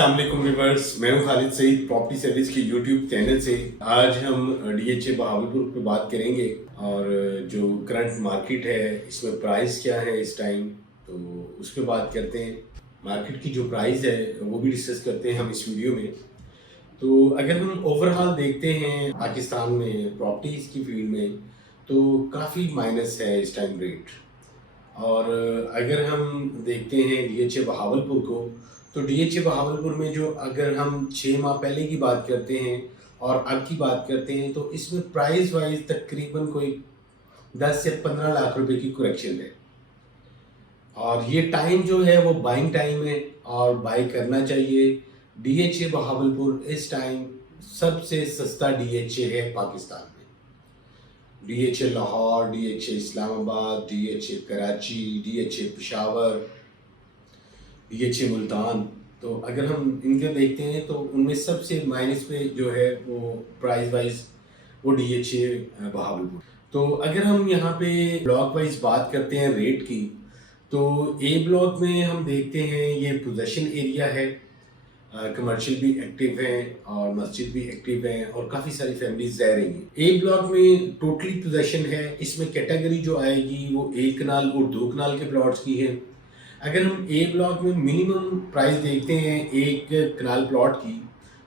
अस्सलाम वालेकुम व्यूअर्स, मैं हूं खालिद सईद प्रॉपर्टी सर्विस के यूट्यूब चैनल से। आज हम डीएचए बहावलपुर पे बात करेंगे और जो करंट मार्केट है इसमें प्राइस क्या है इस टाइम, तो उस पर बात करते हैं। मार्केट की जो प्राइस है वो भी डिस्कस करते हैं हम इस वीडियो में। तो अगर हम ओवरऑल देखते हैं पाकिस्तान में प्रॉपर्टीज़ की फील्ड में, तो काफ़ी माइनस है इस टाइम रेट। और अगर हम देखते हैं डीएचए बहावलपुर को, तो डीएचए बहावलपुर में जो अगर हम 6 माह पहले की बात करते हैं और अब की बात करते हैं, तो इसमें प्राइस वाइज तकरीबन कोई 10 से 15 लाख रुपए की करेक्शन है। और ये टाइम जो है वो बाइंग टाइम है और बाई करना चाहिए। डीएचए बहावलपुर इस टाइम सबसे सस्ता डीएचए है पाकिस्तान में। DHA Lahore, DHA Islamabad, DHA Karachi, DHA Peshawar, DHA Multan, तो अगर हम इनके देखते हैं तो उनमें सबसे माइनस पे जो है वो प्राइस वाइज वो डीएचए बहावलपुर। तो अगर हम यहाँ पे ब्लॉक वाइज बात करते हैं रेट की, तो ए ब्लॉक में हम देखते हैं ये पोजेशन एरिया है, कमर्शियल भी एक्टिव हैं और मस्जिद भी एक्टिव हैं और काफ़ी सारी फैमिलीज रह रही हैं। ए ब्लॉक में टोटली पोजेशन है, इसमें कैटेगरी जो आएगी वो 1 कनाल और 2 कनाल के प्लॉट्स की है। अगर हम ए ब्लॉक में मिनिमम प्राइस देखते हैं 1 कनाल प्लॉट की,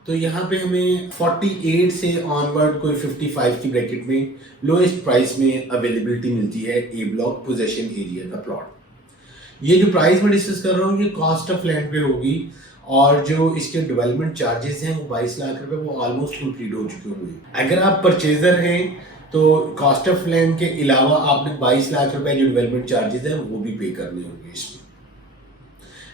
तो यहाँ पे हमें 48 से ऑनवर्ड कोई 55 की ब्रैकेट में लोएस्ट प्राइस में अवेलेबिलिटी मिलती है ए ब्लॉक पोजेशन एरिया का प्लॉट। ये जो प्राइस मैं डिस्कस कर रहा हूँ ये कॉस्ट ऑफ लैंड पे होगी और जो इसके डेवलपमेंट चार्जेस हैं वो 22 लाख रुपए वो ऑलमोस्ट कंप्लीट हो चुके हुए हैं। अगर आप परचेजर हैं तो कॉस्ट ऑफ लैंड के अलावा आपने 22 लाख रुपए जो डेवलपमेंट चार्जेस हैं वो भी पे करने होंगे इसमें।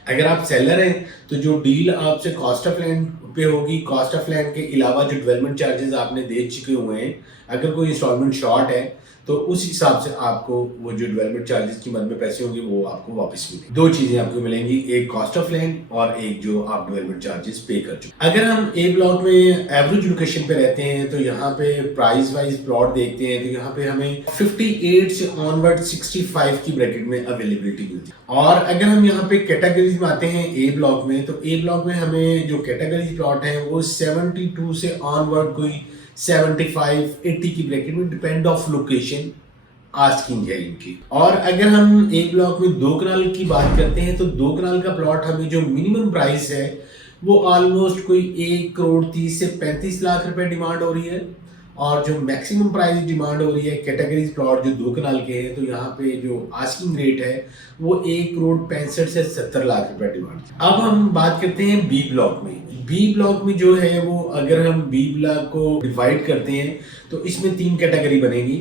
अगर आप सेलर हैं तो जो डील आपसे कॉस्ट ऑफ लैंड पे होगी, कॉस्ट ऑफ लैंड के अलावा जो डेवलपमेंट चार्जेस आपने दे चुके हुए हैं, अगर कोई इंस्टॉलमेंट शॉर्ट है तो उस हिसाब से आपको वो जो डेवलपमेंट चार्जेस की मद में पैसे होंगे वो आपको वापस मिलेंगे। 2 चीजें आपको मिलेंगी, एक कॉस्ट ऑफ लैंड और एक जो आप डेवलपमेंट चार्जेस पे कर चुके। अगर हम ए ब्लॉक में एवरेज लोकेशन पे रहते हैं तो यहाँ पे प्राइस वाइज प्लॉट देखते हैं तो यहाँ पे हमें 58 से ऑनवर्ड 65 की ब्रैकेट में अवेलेबिलिटी मिलती है। और अगर हम यहाँ पे कैटेगरीज में आते हैं ए ब्लॉक में, तो ए ब्लॉक में हमें जो कैटेगरीज प्लॉट है वो 72 से ऑनवर्ड कोई 75-80 की ब्रैकेट में डिपेंड ऑफ लोकेशन आस्किंग है इनकी। और अगर हम एक ब्लॉक में 2 कनाल की बात करते हैं तो 2 कनाल का प्लॉट हमें जो मिनिमम प्राइस है वो ऑलमोस्ट कोई 1 करोड़ 30 से 35 लाख रुपए डिमांड हो रही है और जो मैक्सिमम प्राइस डिमांड हो रही है कैटेगरीज प्लॉट जो 2 कनाल के हैं, तो यहाँ पे जो आस्किंग रेट है वो 1 करोड़ 65 से 70 लाख रुपए डिमांड। अब हम बात करते हैं बी ब्लॉक में। बी ब्लॉक में जो है वो अगर हम बी ब्लॉक को डिवाइड करते हैं तो इसमें 3 कैटेगरी बनेगी,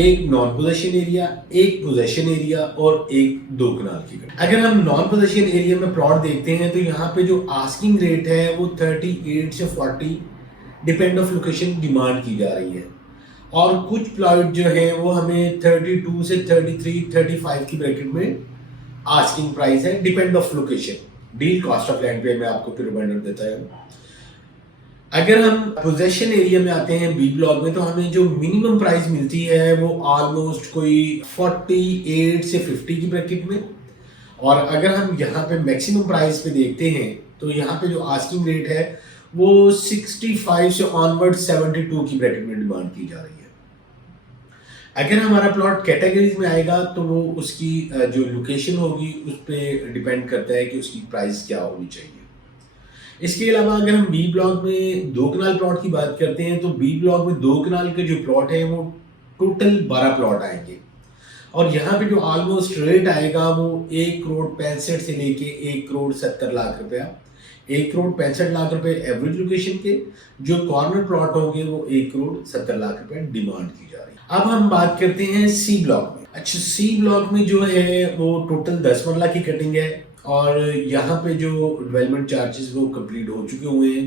एक नॉन पोजेशन एरिया, एक पोजेशन एरिया और एक 2 कनाल की। अगर हम नॉन पोजेशन एरिया में प्लॉट देखते हैं तो यहाँ पे जो आस्किंग रेट है वो 38 से 40 डिपेंड ऑफ लोकेशन डिमांड की जा रही है और कुछ प्लॉट जो है वो हमें 32 से 33-35 की ब्रैकेट में आस्किंग प्राइस है depend of location. Deal cost of land पे मैं आपको फिर रिमाइंडर देता है। अगर हम पोजेशन एरिया में आते हैं बी ब्लॉक में, तो हमें जो मिनिमम प्राइस मिलती है वो ऑलमोस्ट कोई 48 से 50 की ब्रैकेट में। और अगर हम यहाँ पे मैक्सिमम प्राइस पे देखते हैं तो यहाँ पे जो आस्किंग रेट है वो 65 से ऑनवर्ड 72 की ब्रैकेट में डिमांड की जा रही है। अगर हमारा प्लॉट कैटेगरीज में आएगा तो वो उसकी जो लोकेशन होगी उस पर डिपेंड करता है कि उसकी प्राइस क्या होनी चाहिए। इसके अलावा अगर हम बी ब्लॉक में 2 कनाल प्लॉट की बात करते हैं तो बी ब्लॉक में 2 कनाल के जो प्लॉट है वो टोटल 12 प्लॉट आएंगे और यहाँ पे जो ऑलमोस्ट रेट आएगा वो 1 करोड़ 65 से लेके 1 करोड़ 70 लाख रुपया, 1 करोड़ 65 लाख रुपए एवरेज लोकेशन के। जो कॉर्नर प्लॉट होंगे वो 1 करोड़ 70 लाख रुपए डिमांड की जा रही है। अब हम बात करते हैं सी ब्लॉक में। अच्छा, सी ब्लॉक में जो है वो टोटल 10 मरला की कटिंग है और यहाँ पे जो डेवलपमेंट चार्जेस वो कंप्लीट हो चुके हुए हैं।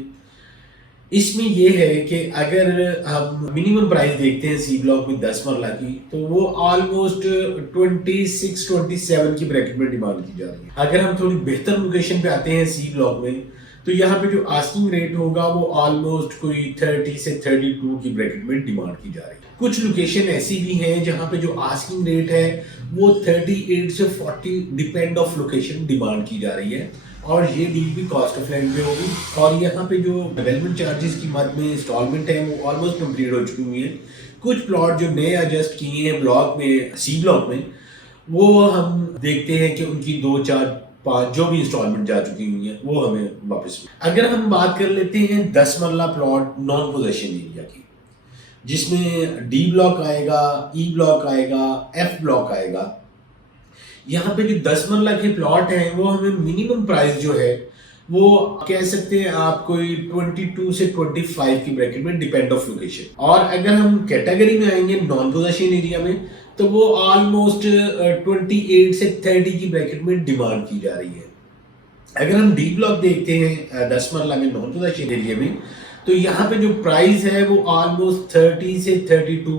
इसमें ये है कि अगर हम मिनिमम प्राइस देखते हैं सी ब्लॉक में 10 मरला की, तो वो ऑलमोस्ट 26-27 की ब्रैकेट में डिमांड की जा रही है। अगर हम थोड़ी बेहतर लोकेशन पे आते हैं सी ब्लॉक में, तो यहाँ पे जो आस्किंग रेट होगा वो ऑलमोस्ट कोई 30 से 32 की ब्रैकेट में डिमांड की जा रही है। कुछ लोकेशन ऐसी भी हैं जहाँ पे जो आस्किंग रेट है वो 38 से 40 डिपेंड ऑफ लोकेशन डिमांड की जा रही है और ये डील भी कॉस्ट ऑफ लैंड पे होगी। और यहाँ पे जो डेवलपमेंट चार्जेस की मद में इंस्टॉलमेंट है वो ऑलमोस्ट कंप्लीट हो चुकी हुई है। कुछ प्लॉट जो नए एडजस्ट किए हैं ब्लॉक में, सी ब्लॉक में, वो हम देखते हैं कि उनकी 2 4 5 जो भी इंस्टॉलमेंट जा चुकी हुई है वो हमें वापस। अगर हम बात कर लेते हैं 10 मरला प्लॉट नॉन पोजेशन एरिया की, जिसमें डी ब्लॉक आएगा, ई ब्लॉक आएगा, एफ ब्लॉक आएगा। यहाँ पे जो 10 मरला के प्लॉट हैं वो हमें मिनिमम प्राइस जो है वो कह सकते हैं आप कोई 22 से 25 की ब्रैकेट में, डिपेंड ऑफ लोकेशन। और अगर हम कैटेगरी में आएंगे नॉन पोजेशन एरिया में, तो वो ऑलमोस्ट 28 से 30 की ब्रैकेट में डिमांड की जा रही है। अगर हम डी ब्लॉक देखते हैं 10 मरला में नॉन पोजेशन एरिया में, तो यहाँ पे जो प्राइस है वो ऑलमोस्ट 30 से 32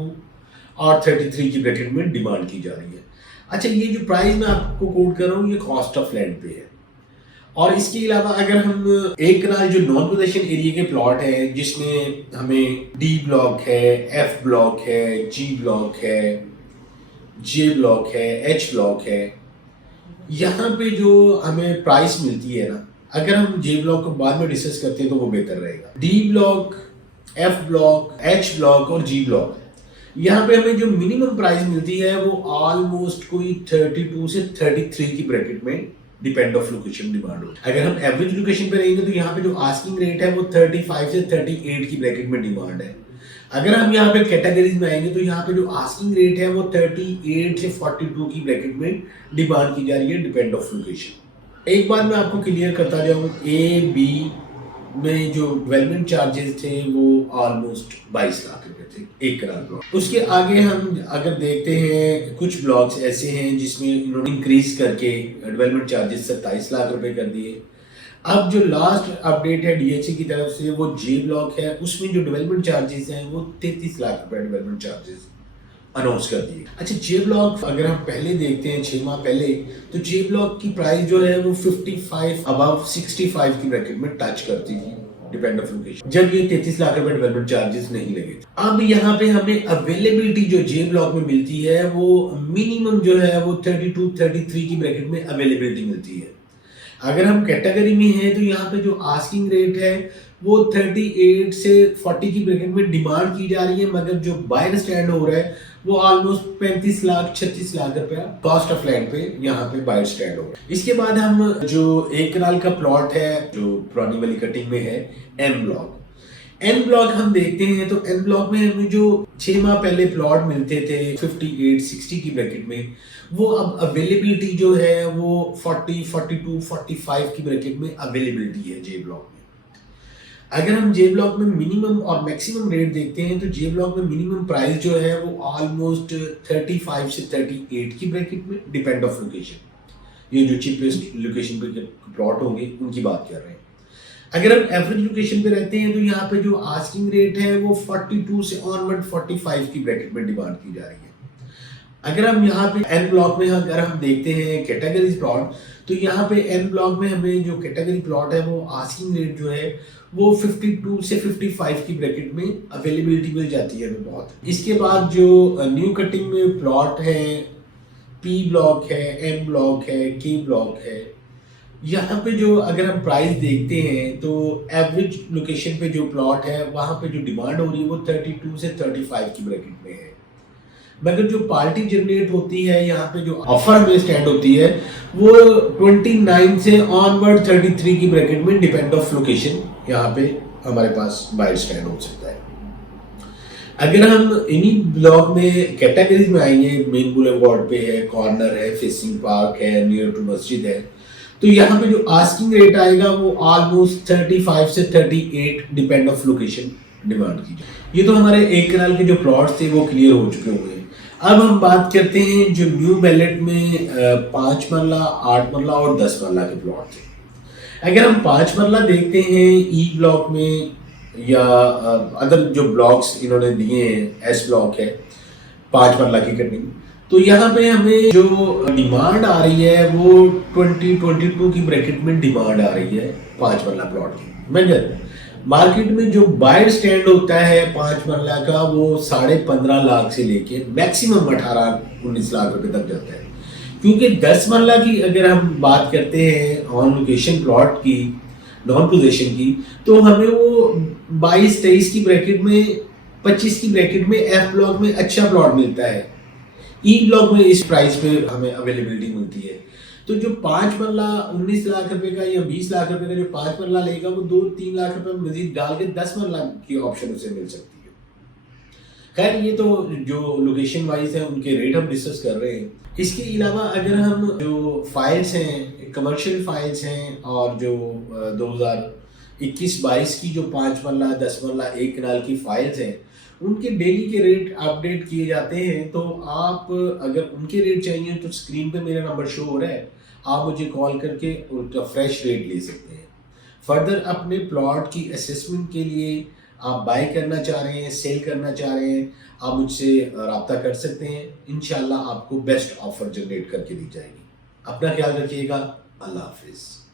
और 33 की ब्रैकेट में डिमांड की जा रही है। अच्छा, ये जो प्राइस मैं आपको कोट कर रहा हूँ ये कॉस्ट ऑफ लैंड पे है। और इसके अलावा अगर हम एक कनाल जो नॉन पोजेशन एरिया के प्लॉट है, जिसमें हमें डी ब्लॉक है, एफ ब्लॉक है, जी ब्लॉक है, जे ब्लॉक है, एच ब्लॉक है, यहाँ पे जो हमें प्राइस मिलती है ना, अगर हम जे ब्लॉक को बाद में डिस्कस करते हैं तो वो बेहतर रहेगा। D block, F block, H block और जी ब्लॉक, यहाँ पे हमें जो मिनिमम प्राइस मिलती है वो ऑलमोस्ट कोई 32 से 33 की ब्रैकेट में, डिपेंड ऑफ लोकेशन डिमांड हो। अगर हम एवरेज लोकेशन पे रहेंगे तो यहाँ पे जो आस्किंग रेट है वो 35 से 38 की ब्रैकेट में डिमांड है। अगर हम यहाँ पे कैटेगरीज में आएंगे तो यहाँ पे जो आस्किंग रेट है वो 38 से 42 की ब्रैकेट में डिमांड की जा रही है, डिपेंड ऑफ लोकेशन। एक बार मैं आपको क्लियर करता जाऊँ, ए बी में जो डेवलपमेंट चार्जेस थे वो ऑलमोस्ट 22 लाख रुपए थे एक कनाल ब्लॉक। उसके आगे हम अगर देखते हैं कुछ ब्लॉक्स ऐसे हैं जिसमें इन्होंने इंक्रीज करके डेवलपमेंट चार्जेस 27 लाख रुपए कर दिए। अब जो लास्ट अपडेट है डीएचए की तरफ से वो जे ब्लॉक है, उसमें जो डेवलपमेंट चार्जेस हैं वो 33 लाख रुपए डेवलपमेंट चार्जेस अनाउंस कर दिए। अच्छा, जे ब्लॉक अगर हम पहले देखते हैं 6 माह पहले, तो जे ब्लॉक की प्राइस जो है वो 55 अबव 65 की ब्रैकेट में टच करती थी, डिपेंड ऑफ लोकेशन, जब ये 33 लाख रुपए डेवलपमेंट चार्जेस नहीं लगे थे। अब यहाँ पे हमें अवेलेबिलिटी जो जे ब्लॉक में मिलती है वो मिनिमम जो है वो 32 33 की ब्रैकेट में अवेलेबिलिटी मिलती है। अगर हम कैटेगरी में हैं तो यहाँ पे जो आस्किंग रेट है वो 38 से 40 की ब्रैकेट में डिमांड की जा रही है, मगर जो बायर स्टैंड हो रहा है वो ऑलमोस्ट 35 लाख 36 लाख रुपया कॉस्ट ऑफ लैंड पे यहाँ पे बायर स्टैंड हो रहा है। इसके बाद हम जो एक कनाल का प्लॉट है जो पुरानी वाली कटिंग में है, एम ब्लॉक। एन ब्लॉक हम देखते हैं तो एन ब्लॉक में हमें जो 6 माह पहले प्लॉट मिलते थे 58 60 की ब्रैकेट में, वो अब अवेलेबिलिटी जो है वो 40 42 45 की ब्रैकेट में अवेलेबिलिटी है जे ब्लॉक में। अगर हम जे ब्लॉक में मिनिमम और मैक्सिमम रेट देखते हैं तो जे ब्लॉक में मिनिमम प्राइस जो है वो ऑलमोस्ट 35 से 38 की ब्रैकेट में, डिपेंड ऑफ लोकेशन। ये जो चीपेस्ट लोकेशन पे प्लॉट होंगे उनकी बात कर रहे हैं। अगर हम एवरेज लोकेशन पे रहते हैं तो यहाँ पे जो आस्किंग रेट है वो 42 से ऑनवर्ड 45 की ब्रैकेट में डिमांड की जा रही है। अगर हम यहाँ पे एन ब्लॉक में अगर हम देखते हैं कैटेगरीज प्लॉट, तो यहाँ पे एन ब्लॉक में हमें जो कैटेगरी प्लॉट है वो आस्किंग रेट जो है वो 52 से 55 की ब्रैकेट में अवेलेबिलिटी मिल जाती है हमें बहुत। इसके बाद जो न्यू कटिंग में प्लॉट है, पी ब्लॉक है, एम ब्लॉक है, के ब्लॉक है, यहाँ पे जो अगर हम प्राइस देखते हैं तो एवरेज लोकेशन पे जो प्लॉट है वहाँ पे जो डिमांड हो रही है वो 32 से 35 की ब्रैकेट में है, मगर जो पार्टी जनरेट होती है यहाँ पे जो ऑफर में स्टैंड होती है वो 29 से ऑनवर्ड 33 की ब्रैकेट में, डिपेंड ऑफ लोकेशन यहाँ पे हमारे पास बायर स्टैंड हो सकता है। अगर हम इन्हीं ब्लॉक में कैटेगरीज में आएंगे, मेन बुलेवार्ड पे है, कॉर्नर है, फेसिंग पार्क है, नियर टू मस्जिद है, तो यहाँ पे जो आस्किंग रेट आएगा वो ऑलमोस्ट 35 से 38 डिपेंड ऑफ लोकेशन डिमांड की। ये तो हमारे एक कनाल के जो प्लॉट्स थे वो क्लियर हो चुके होंगे। अब हम बात करते हैं जो न्यू बैलेट में 5 मरला, 8 मरला और 10 मरला के प्लॉट थे। अगर हम 5 मरला देखते हैं ई ब्लॉक में या अदर जो ब्लॉक्स इन्होंने दिए हैं, एस ब्लॉक है 5 मरला की कटिंग, तो यहाँ पे हमें जो डिमांड आ रही है वो 20-22 की ब्रैकेट में डिमांड आ रही है 5 मरला प्लॉट की। मगर मार्केट में जो बायर स्टैंड होता है 5 मरला का वो 15.5 लाख से लेके मैक्सिमम 18-19 लाख रुपए तक जाता है। क्योंकि 10 मरला की अगर हम बात करते हैं ऑन लोकेशन प्लॉट की, नॉन पोजीशन की, तो हमें वो 22-23 की ब्रैकेट में, 25 की ब्रैकेट में एफ ब्लॉक में अच्छा प्लॉट मिलता है। ई ब्लॉक में इस प्राइस पे हमें अवेलेबिलिटी मिलती है। तो जो 5 मरला 19 लाख रुपए का या 20 लाख रुपए का जो 5 मरला लेगा, वो 2-3 लाख रुपए मजीद डाल के 10 मरला की ऑप्शन उसे मिल सकती है। खैर, ये तो जो लोकेशन वाइज है उनके रेट हम डिस्कस कर रहे हैं। इसके अलावा अगर हम जो फाइल्स हैं, कमर्शियल फाइल्स हैं, और जो 2021-22 की जो 5 मरला 10 मरला 1 कनाल की फाइल्स हैं, उनके डेली के रेट अपडेट किए जाते हैं। तो आप अगर उनके रेट चाहिए तो स्क्रीन पे मेरा नंबर शो हो रहा है, आप मुझे कॉल करके उनका फ्रेश रेट ले सकते हैं। फर्दर अपने प्लॉट की असेसमेंट के लिए आप बाय करना चाह रहे हैं, सेल करना चाह रहे हैं, आप मुझसे रब्ता कर सकते हैं। इंशाल्लाह आपको बेस्ट ऑफर जनरेट करके दी जाएगी। अपना ख्याल रखिएगा। अल्लाह हाफिज़।